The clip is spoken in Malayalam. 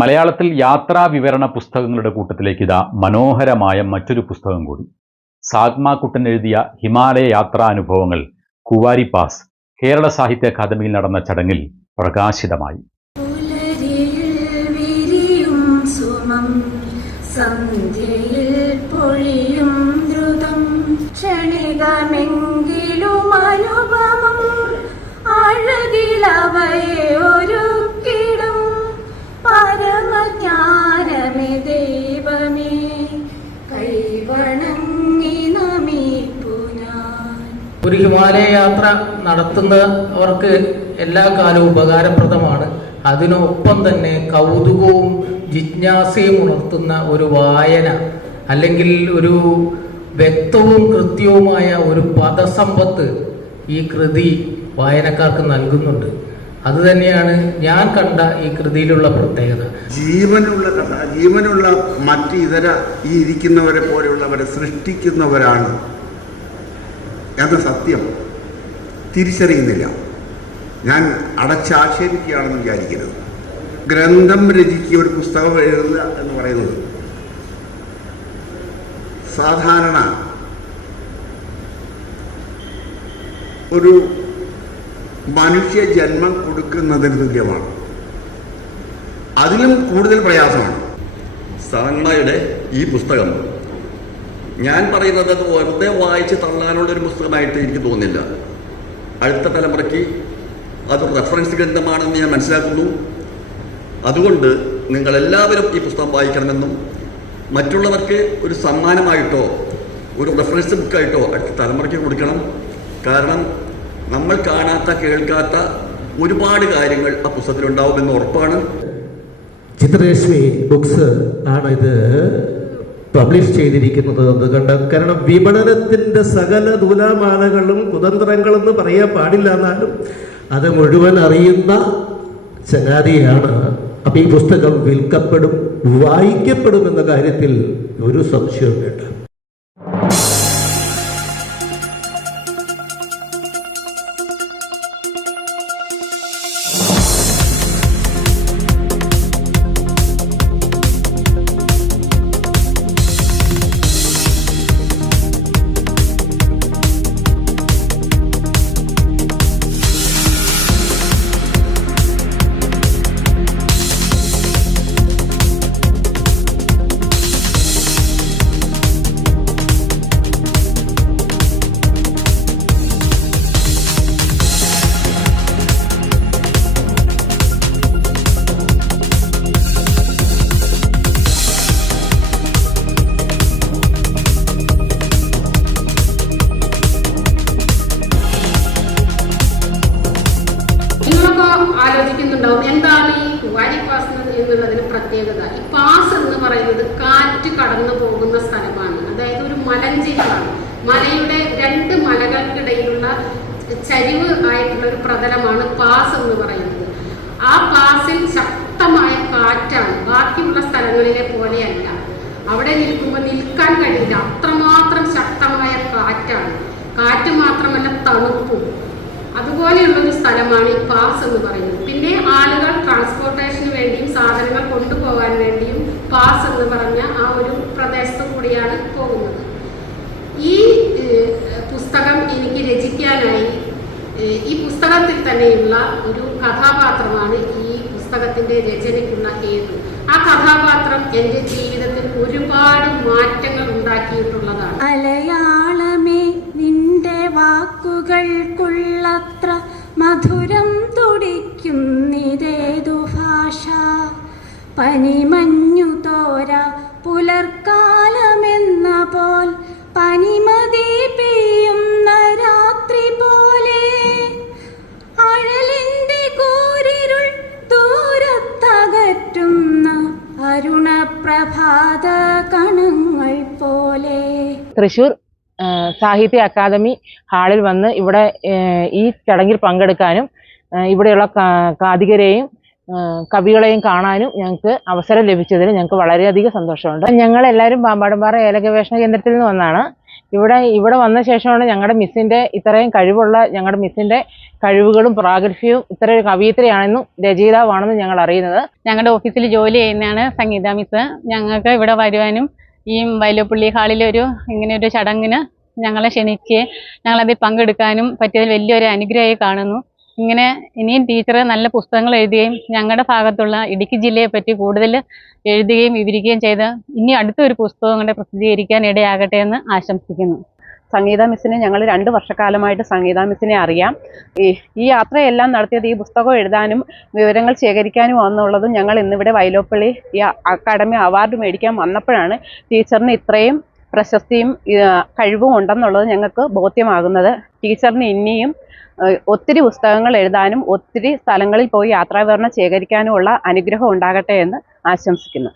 മലയാളത്തിൽ യാത്രാ വിവരണ പുസ്തകങ്ങളുടെ കൂട്ടത്തിലേക്ക് ഇതാ മനോഹരമായ മറ്റൊരു പുസ്തകം കൂടി. സാഗ്മ കുട്ടൻ എഴുതിയ ഹിമാലയ യാത്രാനുഭവങ്ങൾ കുവാരി പാസ് കേരള സാഹിത്യ അക്കാദമിയിൽ നടന്ന ചടങ്ങിൽ പ്രകാശിതമായി. ഒരു ഹിമാലയ യാത്ര നടത്തുന്നവർക്ക് എല്ലാ കാലവും ഉപകാരപ്രദമാണ്. അതിനൊപ്പം തന്നെ കൗതുകവും ജിജ്ഞാസയും ഉണർത്തുന്ന ഒരു വായന, അല്ലെങ്കിൽ ഒരു വ്യക്തവും കൃത്യവുമായ ഒരു പദസമ്പത്ത് ഈ കൃതി വായനക്കാർക്ക് നൽകുന്നുണ്ട്. അതുതന്നെയാണ് ഞാൻ കണ്ട ഈ കൃതിയിലുള്ള പ്രത്യേകത. ജീവനുള്ള മറ്റ് ഇതര ഈ ഇരിക്കുന്നവരെ പോലെയുള്ളവരെ സൃഷ്ടിക്കുന്നവരാണ് എന്ന സത്യം തിരിച്ചറിയുന്നില്ല. ഞാൻ അടച്ചാക്ഷേപിക്കുകയാണെന്ന് വിചാരിക്കരുത്. ഗ്രന്ഥം രചിക്കുക, ഒരു പുസ്തകം എഴുതുക എന്ന് പറയുന്നത് സാധാരണ ഒരു മനുഷ്യ ജന്മം കൊടുക്കുന്നതിന് തുല്യമാണ്. അതിലും കൂടുതൽ പ്രയാസമാണ്. സാഗ്മയുടെ ഈ പുസ്തകം ഞാൻ പറയുന്നത് അത് വെറുതെ വായിച്ച് തള്ളാനുള്ളൊരു പുസ്തകമായിട്ട് എനിക്ക് തോന്നുന്നില്ല. അടുത്ത തലമുറയ്ക്ക് അതൊരു റെഫറൻസ് ഗ്രന്ഥമാണെന്ന് ഞാൻ മനസ്സിലാക്കുന്നു. അതുകൊണ്ട് നിങ്ങളെല്ലാവരും ഈ പുസ്തകം വായിക്കണമെന്നും മറ്റുള്ളവർക്ക് ഒരു സമ്മാനമായിട്ടോ ഒരു റെഫറൻസ് ബുക്കായിട്ടോ അടുത്ത തലമുറയ്ക്ക് കൊടുക്കണം. കാരണം നമ്മൾ കാണാത്ത കേൾക്കാത്ത ഒരുപാട് കാര്യങ്ങൾ ആ പുസ്തകത്തിലുണ്ടാവുമെന്ന് ഉറപ്പാണ്. ചിത്രരശ്മി ബുക്സ് ആണ് ഇത് പബ്ലിഷ് ചെയ്തിരിക്കുന്നത്. കാരണം വിപണനത്തിൻ്റെ സകല നൂലാമാലകളും കുതന്ത്രങ്ങളെന്ന് പറയാൻ പാടില്ല, എന്നാലും അത് മുഴുവൻ അറിയുന്ന ചങ്ങാതിയാണ്. അപ്പം ഈ പുസ്തകം വിൽക്കപ്പെടും, വായിക്കപ്പെടുമെന്ന കാര്യത്തിൽ ഒരു സംശയവും വേണ്ട. ആലോചിക്കുന്നുണ്ടാവും എന്താണ് ഈ കുവാരി പാസ് എന്നുള്ളതിന് പ്രത്യേകത. ഈ പാസ് എന്ന് പറയുന്നത് കാറ്റ് കടന്നു പോകുന്ന സ്ഥലമാണ്. അതായത് ഒരു മലഞ്ചെരിവാണ്. മലയുടെ രണ്ട് മലകൾക്കിടയിലുള്ള ചരിവ് ആയിട്ടുള്ള ഒരു പ്രതലമാണ് പാസ് എന്ന് പറയുന്നത്. ആ പാസിൽ ശക്തമായ കാറ്റാണ്. ബാക്കിയുള്ള സ്ഥലങ്ങളിലെ പോലെയല്ല. അവിടെ നിൽക്കുമ്പോൾ നിൽക്കാൻ കഴിയില്ല, അത്രമാത്രം ശക്തമായ കാറ്റാണ്. കാറ്റ് മാത്രമല്ല, തണുപ്പും. അതുപോലെയുള്ളൊരു സ്ഥലമാണ് ഈ പാസ് എന്ന് പറയുന്നത്. പിന്നെ ആളുകൾ ട്രാൻസ്പോർട്ടേഷന് വേണ്ടിയും സാധനങ്ങൾ കൊണ്ടുപോകാൻ വേണ്ടിയും പാസ് എന്ന് പറഞ്ഞ ആ ഒരു പ്രദേശത്ത് കൂടിയാണ് പോകുന്നത്. ഈ പുസ്തകം എനിക്ക് രചിക്കാനായി ഈ പുസ്തകത്തിൽ തന്നെയുള്ള ഒരു കഥാപാത്രമാണ് ഈ പുസ്തകത്തിൻ്റെ രചനയ്ക്കുള്ള ഹേതു. ആ കഥാപാത്രം എൻ്റെ ജീവിതത്തിൽ ഒരുപാട് മാറ്റങ്ങൾ ഉണ്ടാക്കിയിട്ടുള്ളതാണ്. മലയാളമേ നിന്റെ വാക്കുകൾക്കുള്ളത്ര മധുരം തുടിക്കുന്നിതേതു ഭാഷ. പനിമഞ്ഞു തോര പുലർക്കാലമെന്ന പോൽ പനിമതി പെയ്യുന്ന രാത്രി പോലെ അഴലിൻ്റെ കൂരിരുൾ ദൂരത്തകറ്റുന്ന അരുണപ്രഭാത കണങ്ങൾ പോലെ. തൃശ്ശൂർ സാഹിത്യ അക്കാദമി ഹാളിൽ വന്ന് ഇവിടെ ഈ ചടങ്ങിൽ പങ്കെടുക്കാനും ഇവിടെയുള്ള കാതികരെയും കവികളെയും കാണാനും ഞങ്ങൾക്ക് അവസരം ലഭിച്ചതിൽ ഞങ്ങൾക്ക് വളരെയധികം സന്തോഷമുണ്ട്. ഞങ്ങളെല്ലാവരും പാമ്പാടുംപാറ ഏല ഗവേഷണ കേന്ദ്രത്തിൽ നിന്ന് വന്നാണ്. ഇവിടെ വന്ന ശേഷമാണ് ഞങ്ങളുടെ മിസ്സിൻ്റെ ഇത്രയും കഴിവുള്ള ഞങ്ങളുടെ മിസ്സിൻ്റെ കഴിവുകളും പ്രാഗൽഭ്യവും ഇത്രയും കവയിത്രിയാണെന്നും രചയിതാവാണെന്നും ഞങ്ങൾ അറിയുന്നത്. ഞങ്ങളുടെ ഓഫീസിൽ ജോലി ചെയ്യുന്നതാണ് സംഗീത മിസ്. ഞങ്ങൾക്ക് ഇവിടെ വരുവാനും ഈ വൈലോപ്പള്ളി ഹാളിലൊരു ഇങ്ങനെയൊരു ചടങ്ങിന് ഞങ്ങളെ ക്ഷണിച്ച് ഞങ്ങളതിൽ പങ്കെടുക്കാനും പറ്റിയതിൽ വലിയൊരു അനുഗ്രഹമായി കാണുന്നു. ഇങ്ങനെ ഇനിയും ടീച്ചർ നല്ല പുസ്തകങ്ങൾ എഴുതുകയും ഞങ്ങളുടെ ഭാഗത്തുള്ള ഇടുക്കി ജില്ലയെ പറ്റി കൂടുതൽ എഴുതുകയും വിവരിക്കുകയും ചെയ്ത് ഇനി അടുത്തൊരു പുസ്തകം കൂടെ പ്രസിദ്ധീകരിക്കാൻ ഇടയാകട്ടെ എന്ന് ആശംസിക്കുന്നു. സംഗീത മിസ്സിനെ ഞങ്ങൾ 2 വർഷക്കാലമായിട്ട് സംഗീത മിസ്സിനെ അറിയാം. ഈ യാത്രയെല്ലാം നടത്തിയത് ഈ പുസ്തകം എഴുതാനും വിവരങ്ങൾ ശേഖരിക്കാനും എന്നുള്ളതും ഞങ്ങൾ ഇന്നിവിടെ വൈലോപ്പള്ളി ഈ അക്കാഡമി അവാർഡ് മേടിക്കാൻ വന്നപ്പോഴാണ് ടീച്ചറിന് ഇത്രയും പ്രശസ്തിയും കഴിവും ഉണ്ടെന്നുള്ളത് ഞങ്ങൾക്ക് ബോധ്യമാകുന്നത്. ടീച്ചറിന് ഇനിയും ഒത്തിരി പുസ്തകങ്ങൾ എഴുതാനും ഒത്തിരി സ്ഥലങ്ങളിൽ പോയി യാത്രാവിവരണം ശേഖരിക്കാനുമുള്ള അനുഗ്രഹം ഉണ്ടാകട്ടെ എന്ന് ആശംസിക്കുന്നു.